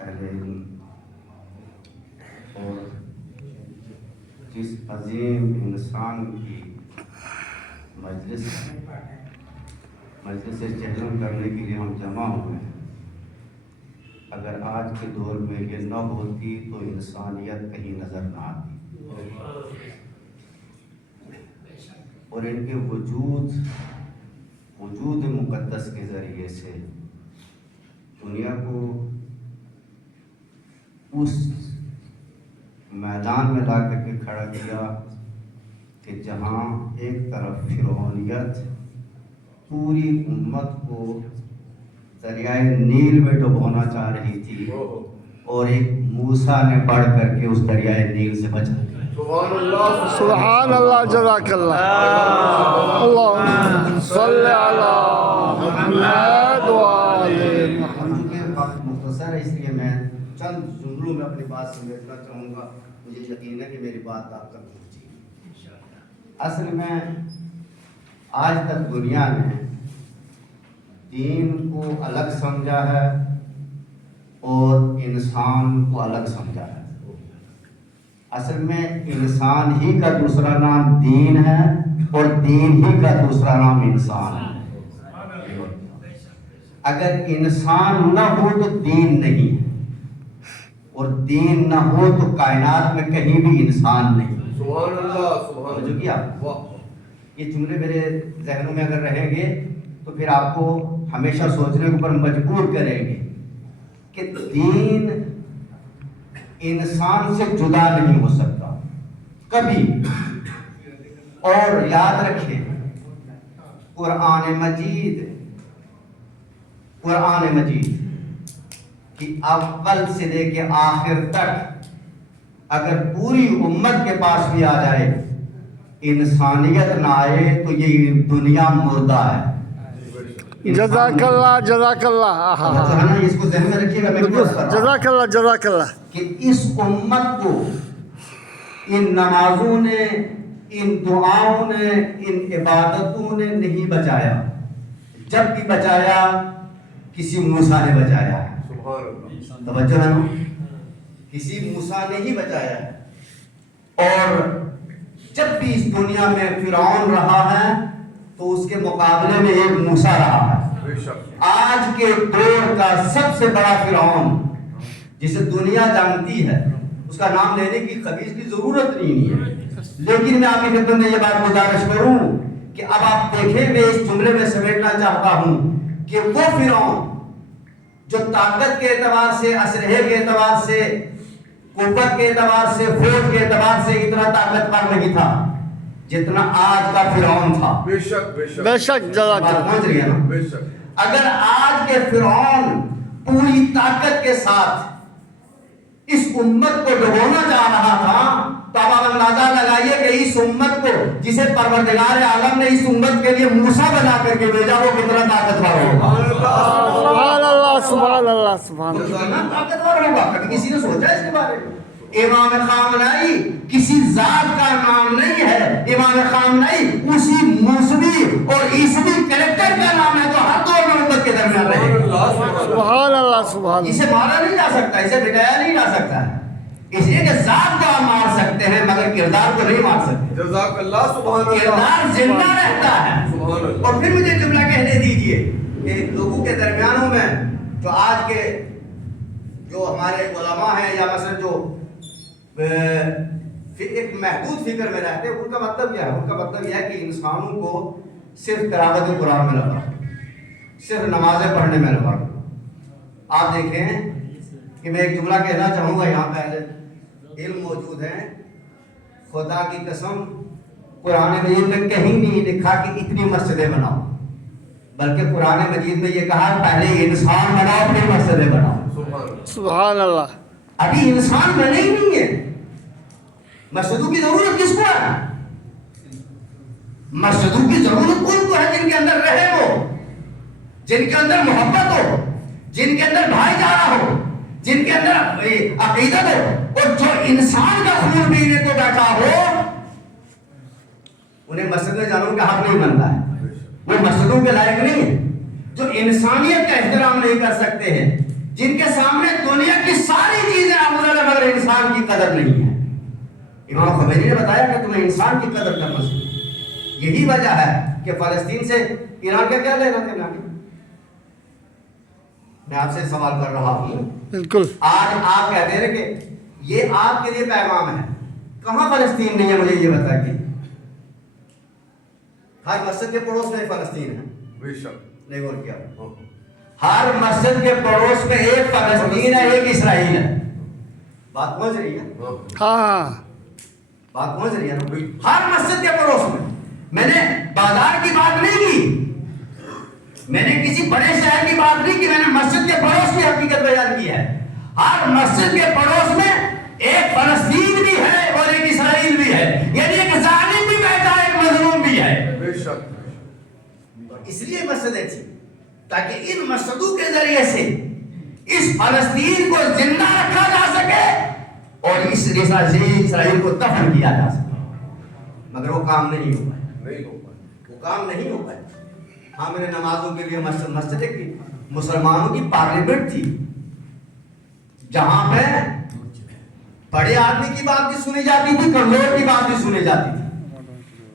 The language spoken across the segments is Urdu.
اہل علم اور جس عظیم انسان کی مجلس چہلم کرنے کے لیے ہم جمع ہوئے ہیں، اگر آج کے دور میں یہ نہ ہوتی تو انسانیت کہیں نظر نہ آتی، اور ان کے وجود مقدس کے ذریعے سے دنیا کو اس میدان میں لا کر کے کھڑا کیا کہ جہاں ایک طرف فرعونیت پوری امت کو دریائے نیل میں ڈبونا چاہ رہی تھی، اور ایک موسیٰ نے بڑھ کر کے اس دریائے نیل سے بچا دیا۔ سبحان اللہ، جزاک اللہ، اللہم صلی علی محمد وآلِ محمد۔ چونکہ وقت مختصر ہے اس لیے میں چند جملوں میں اپنی بات سمیٹنا چاہوں گا، مجھے یقین ہے کہ میری بات آپ تک پہنچی۔ اصل میں آج تک دنیا نے دین کو الگ سمجھا ہے اور انسان کو الگ سمجھا ہے۔ اصل میں انسان ہی کا دوسرا نام دین ہے اور دین ہی کا دوسرا نام انسان ہے۔ اگر انسان نہ ہو تو دین نہیں ہے، اور دین نہ ہو تو کائنات میں کہیں بھی انسان نہیں۔ سبحان اللہ، سبحان اللہ۔ یہ جملے میرے ذہنوں میں اگر رہیں گے تو پھر آپ کو ہمیشہ سوچنے کے اوپر مجبور کریں گے کہ دین انسان سے جدا نہیں ہو سکتا کبھی۔ اور یاد رکھیں، قرآن مجید کہ اول سے لے کے آخر تک اگر پوری امت کے پاس بھی آ جائے، انسانیت نہ آئے تو یہ دنیا مردہ ہے۔ جزاک اللہ، جزاک اللہ، اس کو ذہن میں رکھیے گا، میں جزاک اللہ، جزاک اللہ، کہ اس امت کو ان نمازوں نے، ان دعاؤں نے، ان عبادتوں نے نہیں بچایا۔ جب بھی بچایا کسی موسیٰ نے بچایا ہے۔ توجہ ہے نا؟ کسی موسیٰ نے ہی بچایا ہے۔ اور جب بھی اس دنیا میں فرعون رہا ہے تو اس کے مقابلے میں ایک موسیٰ رہا ہے۔ آج کے دور کا سب سے بڑا فرعون جسے دنیا جانتی ہے، اس کا نام لینے کی خبیث کی ضرورت نہیں ہے، لیکن میں آپ کی خدمت میں یہ بات گزارش کروں کہ اب آپ دیکھیں، میں اس جملے میں سمیٹنا چاہتا ہوں کہ وہ فرعون جو طاقت کے اعتبار سے، اسلحے کے اعتبار سے، قوت کے اعتبار سے، فوج کے اعتبار سے اتنا طاقتور نہیں تھا جتنا آج کا فرعون تھا۔ بے شک، بے شک، بے شک، جزاک اللہ، پہنچ رہی ہے نا؟ بے شک۔ اگر آج کے فرعون پوری طاقت کے ساتھ اس امت کو ڈبونا چاہ رہا تھا تو اب آپ اندازہ لگائیے کہ اس امت کو، جسے پروردگار عالم نے اس امت کے لیے موسیٰ بنا کر کے بھیجا، وہ کتنا طاقتور ہوگا۔ سبحان اللہ، سبحان اللہ، سبحان اللہ۔ کتنا طاقتور ہوگا، کبھی کسی نے سوچا اس کے بارے میں؟ امام خامنئی کسی ذات کا نام نہیں ہے، امام خامنئی اسی موسوی اور عیسوی کریکٹر کا نام ہے جو ہر دور میں امت کے درمیان رہے۔ سبحان اللہ، سبحان اللہ۔ اسے مارا نہیں جا سکتا، اسے مٹایا نہیں جا سکتا ہے، اس لیے کہ ذات کو آپ مار سکتے ہیں مگر کردار کو نہیں مار سکتے۔ جزاک اللہ، سبحان اللہ۔ کردار زندہ رہتا ہے۔ سبحان اللہ۔ اور پھر مجھے جملہ کہنے دیجئے کہ لوگوں کے درمیانوں میں جو آج کے جو ہمارے علماء ہیں، یا مثلا جو ایک محدود فکر میں رہتے ہیں، ان کا مطلب کیا ہے؟ ان کا مطلب یہ ہے کہ انسانوں کو صرف تلاوت قرآن میں لگا، صرف نمازیں پڑھنے میں لگا۔ آپ دیکھیں کہ میں ایک جملہ کہنا چاہوں گا، یہاں پہلے علم موجود ہے، خدا کی قسم قرآن مجید میں کہیں نہیں لکھا کہ اتنی مسجدیں بناؤ، بلکہ قرآن مجید میں یہ کہا پہلے انسان بناؤ پھر مسجدیں بناؤ۔ سبحان اللہ۔ ابھی انسان بنے ہی نہیں ہے، مسجدوں کی ضرورت کس کو ہے؟ مسجدوں کی ضرورت ان کو ہے جن کے اندر رہے ہو، جن کے اندر محبت ہو، جن کے اندر بھائی چارہ ہو، جن کے اندر عقیدت ہو، اور جو انسان کا خون پینے کو بیٹھا ہو، انہیں مسجد میں جانے کا حق نہیں بنتا ہے، وہ مسجدوں کے لائق نہیں ہے۔ جو انسانیت کا احترام نہیں کر سکتے ہیں، جن کے سامنے دنیا کی قدر نہیں ہے. امام خمینی نے بتایا کہ تمہیں انسان کی قدر کرنا چاہیے. یہی وجہ ہے کہ فلسطین سے ایران کا کیا لینا دینا ہے. میں آپ سے سوال کر رہا ہوں, بالکل آج آپ کہتے ہیں کہ یہ آپ کے لیے پیغام ہے, کہاں فلسطین نہیں ہے مجھے یہ بتائیے. ہر مسجد کے پڑوس میں فلسطین ہے, بے شک. نہیں اور کیا, ہر مسجد کے پڑوس میں ایک فلسطین ہے, ایک اسرائیل ہے. بات پہنچ رہی ہے, ہاں بات پہنچ رہی ہے نا. ہر مسجد کے پڑوس میں نے بازار کی بات نہیں کی, میں نے کسی بڑے شہر کی بات نہیں کی, میں نے مسجد کے پڑوس کی حقیقت بیان کی ہے. ہر مسجد کے پڑوس میں ایک فلسطین بھی ہے اور ایک اسرائیل بھی ہے, یعنی ایک ظالم بھی بیٹھا ہے, ایک مظلوم بھی ہے. بے شک. اس لیے مسجدیں تھی تاکہ ان مسجدوں کے ذریعے سے اس فلسطین کو زندہ رکھا جا سکے اور اس اسرائیل کو دفن کیا جا سکے. مگر وہ کام نہیں ہو پائے, نہیں ہو پائے. وہ کام نہیں ہو پائے. ہاں میں نے نمازوں کے لیے مسجد کی مسلمانوں کی پارلیمنٹ تھی جہاں پہ بڑے آدمی کی بات بھی سنی جاتی تھی, کمزور کی بات بھی سنی جاتی تھی.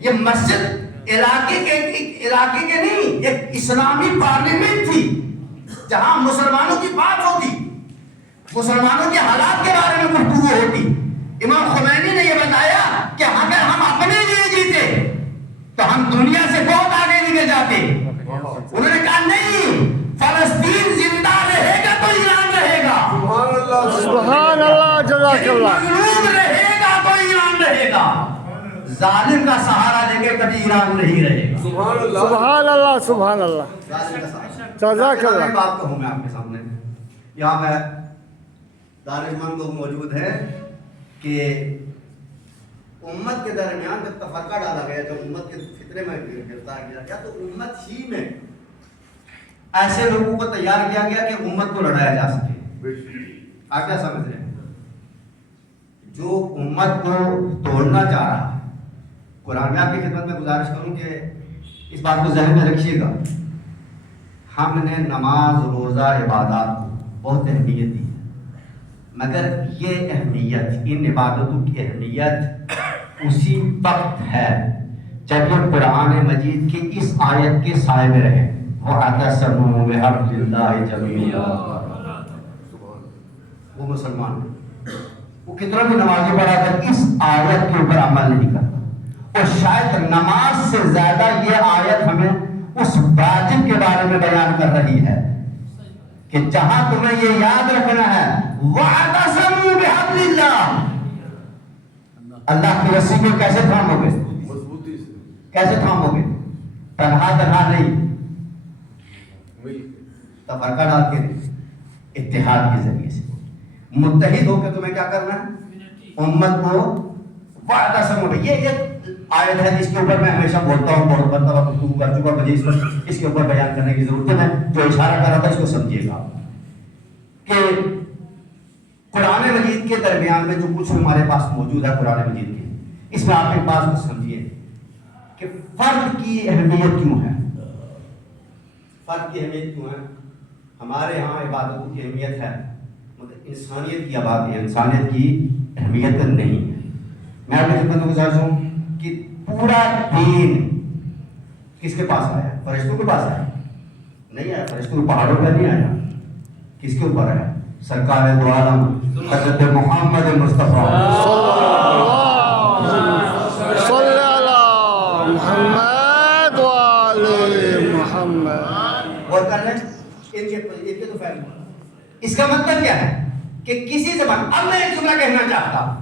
یہ مسجد علاقے کے نہیں, ایک اسلامی پارلیمنٹ تھی جہاں مسلمانوں کی بات ہوتی, مسلمانوں کے حالات کے بارے میں گفتگو ہوتی. امام خمینی نے یہ بتایا کہ اگر ہم اپنے لیے جیتے تو ہم دنیا سے بہت آگے نکل جاتے. انہوں نے کہا نہیں, فلسطین زندہ رہے گا تو ایران رہے گا. سبحان اللہ. سبحان اللہ, جزاک اللہ. مظلوم رہے گا تو ایران رہے گا, ظالم کا سہارا لے کے کبھی ایران نہیں رہے گا. سبحان اللہ. سبحان اللہ, سبحان اللہ, ظالم کا سہارا. جزاک اللہ. ایک بات کہوں میں آپ کے سامنے, یہاں پہ دانشمند لوگ موجود ہیں کہ امت کے درمیان جب تفرقہ ڈالا گیا, جب امت کے فتنے میں گرفتار کیا گیا, تو امت ہی میں ایسے لوگوں کو تیار کیا گیا کہ امت کو لڑایا جا سکے. بے شک. آپ کیا سمجھ رہے ہیں؟ جو امت کو توڑنا چاہ رہا ہے, قرآن میں آپ کی خدمت میں گزارش کروں کہ اس بات کو ذہن میں رکھیے گا, ہم نے نماز, روزہ, عبادات کو بہت اہمیت دی ہے, مگر یہ اہمیت, ان عبادتوں کی اہمیت اسی وقت ہے جب یہ قرآن مجید کی اس آیت کے سائے میں رہے. وَاعْتَصَمُوا بِحَبْلِ اللَّهِ جَمِيعًا. وہ مسلمان وہ کتنا بھی نمازی پڑھا کر اس آیت کے اوپر عمل نہیں کرتا, اور شاید نماز سے زیادہ یہ آیت ہمیں اس واجب کے بارے میں بیان کر رہی ہے کہ جہاں تمہیں یہ یاد رکھنا ہے وَاعْتَصَمُوا بِحَبْلِ اللَّهِ. اللہ کی رسی کو کیسے تھامو گے, مضبوطی سے, کیسے تھامو گے؟ تنہا تنہا نہیں, مل کے. تفرقہ ڈال کے نہیں, اتحاد کے ذریعے سے متحد ہو کے تمہیں کیا کرنا ہے, امت کو وعدہ سمجھو. یہ ایک آیت ہے جس کے اوپر میں ہمیشہ بولتا ہوں, بہت مرتبہ گفتگو کر چکا, مجھے اس کے اوپر بیان کرنے کی ضرورت ہے. میں جو اشارہ کر رہا تھا اس کو سمجھیے گا کہ قرآن مجید کے درمیان میں جو کچھ ہمارے پاس موجود ہے قرآن مجید کے, اس میں آپ ایک بات کو سمجھیے کہ فرد کی اہمیت کیوں ہے. فرد کی اہمیت کیوں ہے؟ ہمارے ہاں عبادتوں کی اہمیت ہے مگر انسانیت کی آبادی ہے, انسانیت کی اہمیت نہیں ہے. میں آپ کی خدمت میں گزارش ہوں کہ پورا دین کس کے پاس آیا؟ فرشتوں کے پاس آیا نہیں آیا, فرشتوں کے پہاڑوں پر نہیں آیا. کس کے اوپر آیا؟ سرکار دو عالم حضرت محمد مصطفیٰ صلی اللہ محمد وآل محمد. اور کر لیں ان کے تو فیل. اس کا مطلب کیا ہے کہ کسی زبان, اب میں ایک جملہ کہنا چاہتا ہوں,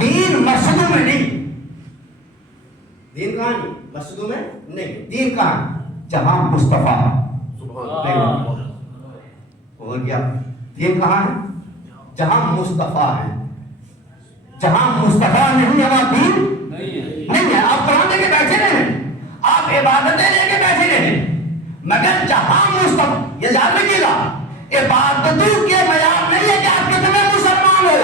دین مسجدوں میں نہیں, دین کہاں نہیں, مسجدوں میں نہیں, دین کہاں, جہاں مصطفیٰ. سبحان اللہ. اور کیا دین کہاں ہے, جہاں مصطفیٰ ہے. جہاں مصطفیٰ نہیں وہاں دین نہیں ہے. آپ قرآن لے کے بیٹھے رہے, آپ عبادتیں لے کے بیٹھے رہے, مگر جہاں مصطفیٰ, یہ یاد رکھیے گا, عبادتوں کے معیار نہیں ہے کہ آپ کتنے مسلمان ہو,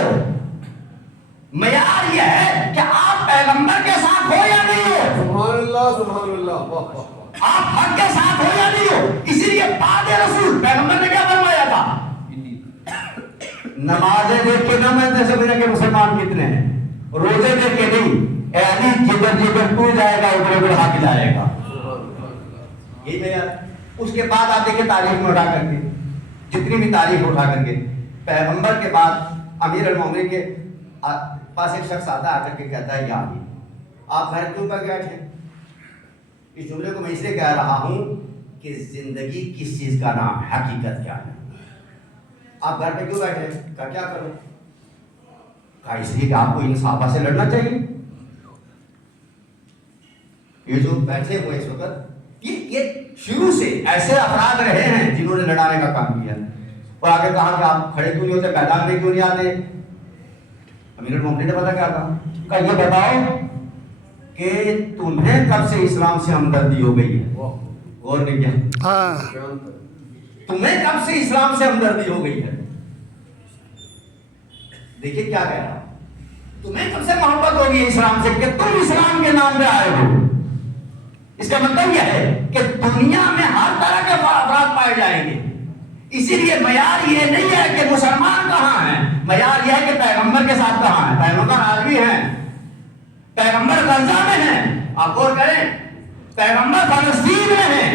معیار یہ ہے کہ آپ پیغمبر کے ساتھ ہو یا نہیں ہو. سبحان اللہ. سبحان اللہ. واہ واہ. آپ حق کے ساتھ ہو یا نہیں ہو. اسی لیے بعد رسول پیغمبر نے کیا فرمایا تھا, نمازیں دیکھ کے نہ میں سمجھنا کہ مسلمان کتنے ہیں، روزے دیکھ کے نہیں، اہلی جدر جدر ٹوٹ جائے گا ادھر ادھر ہاتھ جائے گا. یہی معیار. اس کے بعد آپ دیکھیں تاریخ میں اٹھا کر کے جتنی بھی تاریخ اٹھا کر کے پیغمبر کے بعد امیر المومنین کے پاس ایک شخص آتا آ کر کے کہتا ہے یا علی آپ گھر کیوں پر بیٹھے؟ اس جملے کو میں اس لیے کہہ رہا ہوں کہ زندگی کس چیز کا نام ہے، حقیقت کیا ہے. آپ گھر پہ کیوں بیٹھے؟ کہا کیا کرو؟ کہا اس لیے کہ آپ کو ان صحابہ سے لڑنا چاہیے. یہ جو بیٹھے ہوئے اس وقت یہ شروع سے ایسے افراد رہے ہیں جنہوں نے لڑانے کا کام کیا. اور آگے کہا کہ آپ کھڑے کیوں نہیں ہوتے، میدان میں کیوں نہیں آتے؟ امیر المومنین نے پتا کیا کہا یہ بتاؤ کہ تمہیں کب سے اسلام سے ہمدردی ہو گئی ہے؟ غور نہیں کیا؟ تمہیں کب سے اسلام سے ہمدردی ہو گئی ہے؟ دیکھیے کیا کہہ رہا، تمہیں کب سے محبت ہوگی اسلام سے کہ تم اسلام کے نام پہ آئے ہو. اس کا مطلب یہ ہے کہ دنیا میں ہر طرح کے افراد پائے جائیں گے. اسی لیے معیار یہ نہیں ہے کہ مسلمان کہاں ہیں، معیار یہ ہے کہ پیغمبر کے ساتھ کہاں ہیں. پیغمبر آج بھی ہیں، پیغمبر غزہ میں ہیں. آپ غور کریں، پیغمبر فلسطین میں ہیں.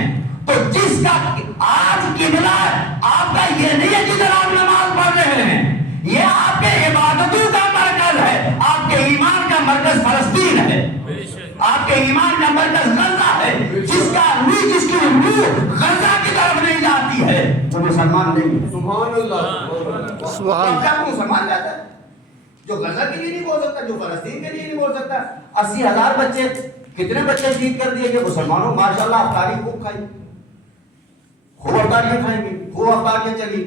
تو جس کا آج قبلہ آپ کا یہ نہیں ہے جدھر آپ نماز پڑھ رہے ہیں، یہ آپ کے عبادتوں کا مرکز ہے. آپ کے ایمان کا مرکز فلسطین ہے، آپ کے ایمان کا مرکز غزہ ہے. جس کا روح، جس کی روح غزہ کی طرف نہیں جاتی ہے وہ مسلمان نہیں ہے. سبحان اللہ. سبحان کیا مسلمان کہتا ہے جو غزہ کے لیے نہیں بول سکتا، جو فلسطین کے لیے نہیں بول سکتا. 80,000 بچے، کتنے بچے شہید کر دیے کہ مسلمانوں ماشاءاللہ افطاری خوب کھائی، خوب افطاریاں کھائیں گی، خوب افطاریاں چلی،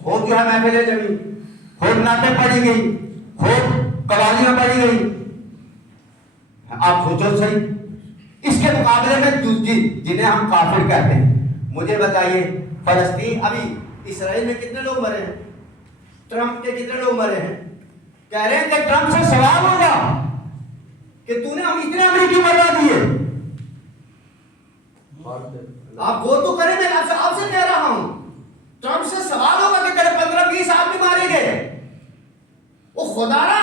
خوب جو ہے محفلیں جمی، خوب نعتیں پڑھی گئی، خوب قوالیاں پڑھی گئی. آپ سوچو صحیح. اس کے مقابلے میں جنہیں ہم کافر کہتے ہیں، مجھے بتائیے فلسطین ابھی اسرائیل میں کتنے لوگ مرے ہیں؟ ٹرمپ کے کتنے لوگ مرے ہیں؟ کہہ رہے ہیں کہ ٹرمپ سے سوال ہوگا کہ تو نے ہم اتنے امریکی مروا دیے. آپ وہ تو کریں، میں آپ سے کہہ رہا ہوں ٹرمپ سے سوال ہوگا کہ تیرے 15-20 آدمی مارے گئے. وہ خدارا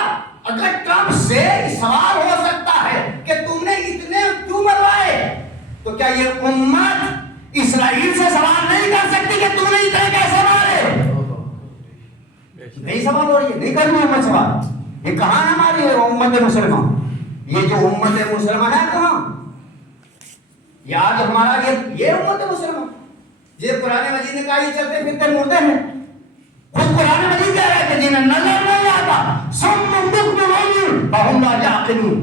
اگر ٹرمپ سے سوال ہو سکتا ہے کہ تم نے اتنے کیوں مروائے، تو کیا یہ امت اسرائیل سے سوال نہیں کر سکتی کہ تم نے اتنے کیسے مارے؟ نہیں سوال ہو رہی ہے، نہیں کر رہی امت سوال. یہ کہاں ہے ہماری امت مسلمہ؟ یہ جو امت مسلمہ ہے کہاں؟ یہ آج ہمارا یہ امت مسلمہ. یہ قرآن مجید نے کہا یہ چلتے پھرتے مردے ہیں. خود قرآن مجید کہہ رہے تھے جنہیں نظر نہیں آتا سم بکم عمی فہم لا یعقلون.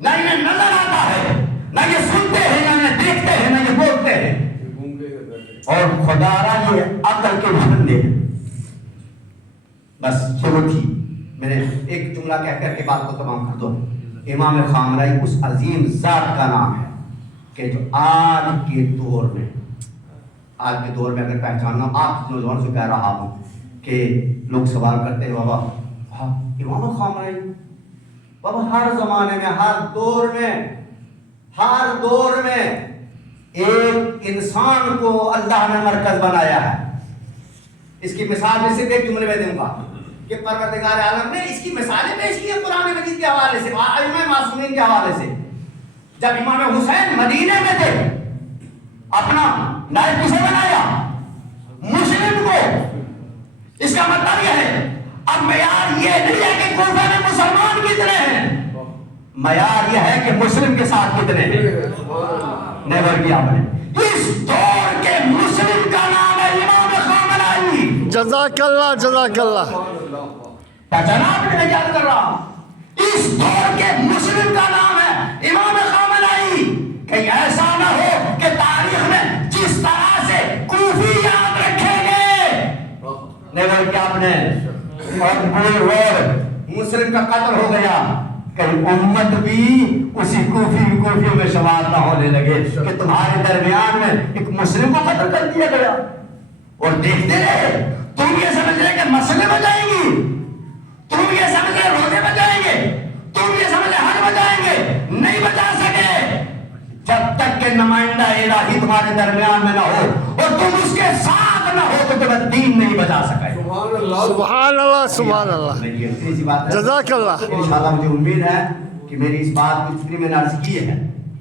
نہ انہیں نظر آتا ہے، نہ یہ سنتے ہیں، نہ انہیں دیکھتے ہیں، نہ یہ بولتے ہیں، اور خدا را یہ عقل کے بندے ہیں. بس شروع تھی. میں نے ایک جملہ کہہ کر کے بات کو تمام کر دو. امام خامنہئی اس عظیم ذات کا نام ہے کہ جو آج کے دور میں اگر پہچاننا، آپ نوجوان سے کہہ رہا ہوں کہ لوگ سوال کرتے ہیں بابا امام خامنہئی، بابا ہر زمانے میں، ہر دور میں ایک انسان کو اللہ نے مرکز بنایا ہے. اس کی مثال میں صرف ایک جملے میں دوں گا کہ پروردگار عالم نے اس کی مثالیں پیش کی ہیں قرآن مجید کے حوالے سے، ائمہ معصومین کے حوالے سے. جب امام حسین مدینے میں تھے، اپنا نائب کسے بنایا؟ مسلم کو. اس کا مطلب یہ ہے اب معیار یہ نہیں ہے کہ کوفہ میں مسلمان کتنے ہیں، معیار یہ ہے کہ مسلم کے ساتھ کتنے ہیں. نیور کیا آپ نے. اس دور کے مسلم کا نام ہے امام خامنہئی. جزاک اللہ، جزاک اللہ. جناب میں یاد کر رہا ہوں اس دور کے مسلم کا نام ہے امام خامنہئی. کہ ایسا نہ ہو کہ تاریخ میں جس طرح سے کوفی یاد رکھیں گے، نیور کیا آپ نے مسلم کا قتل ہو گیا، کہ امت بھی اسی کوفیوں میں شمار نہ ہونے لگے کہ تمہارے درمیان میں ایک مسلم کو قتل کر دیا گیا. اور دیکھتے رہے. تم یہ سمجھ رہے کہ مسئلے بجائیں گی، تم یہ سمجھ رہے روزے بجائیں گے، تم یہ سمجھ رہے حج بجائیں گے، نہیں بجا سکے جب تک کہ نمائندہ الہی تمہارے درمیان میں نہ ہو اور تم اس کے ساتھ نہ ہو تو تمہیں دین نہیں بچا سکے. سبحان اللہ سبحان اللہ. میری اتنی سی بات ہے. جزاک اللہ. انشاءاللہ مجھے امید ہے کہ میری اس بات کی جتنی میں نے عرض کی ہے,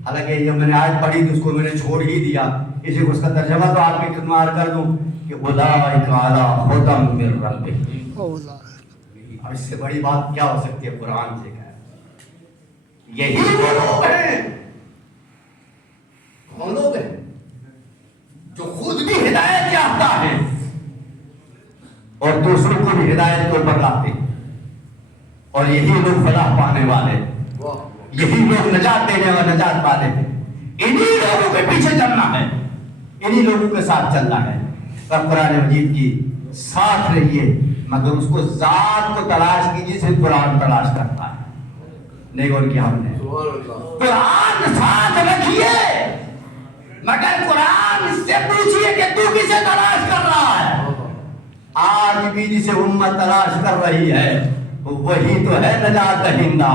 حالانکہ یہ میں نے آج پڑھی تو اس کو میں نے چھوڑ ہی دیا, اسی کو اس کا ترجمہ تو آپ کی خدمت کر دوں کہ اولئک علی ھدی من ربہم. اب اس سے بڑی بات کیا ہو سکتی ہے قرآن سے کہا. یہی وہ لوگ ہیں, وہ لوگ ہیں جو خود بھی ہدایت یافتہ ہیں اور دوسروں کو بھی ہدایت کے اوپر لاتے ہیں, اور یہی لوگ فلاح پانے والے, یہی لوگ نجات دینے والے, نجات والے ہیں. انہی لوگوں کے پیچھے چلنا ہے, انہی لوگوں کے ساتھ چلنا ہے. اور قرآن مجید کی ساتھ رہیے, مگر اس کو ذات کو تلاش کیجیے جسے قرآن تلاش کرتا ہے. نہیں غور کیا ہم نے, قرآن ساتھ رکھیے مگر قرآن سے پوچھئے کہ تو کسے تلاش کر رہا ہے. آج بھی جسے امت تلاش کر رہی ہے وہی تو ہے نجات دہندہ,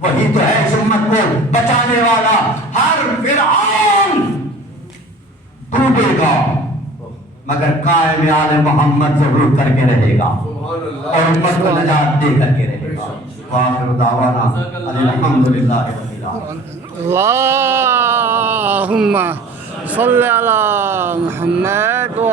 وہی تو ہے اس امت کو بچانے والا. ہر فرعون ڈوبے گا مگر قائم آل محمد ضرور کر کے رہے گا اور امت کو نجات دے کر کے رہے گا. وآخر دعوانا الحمدللہ رب العالمین. اللہم صلی علی محمد.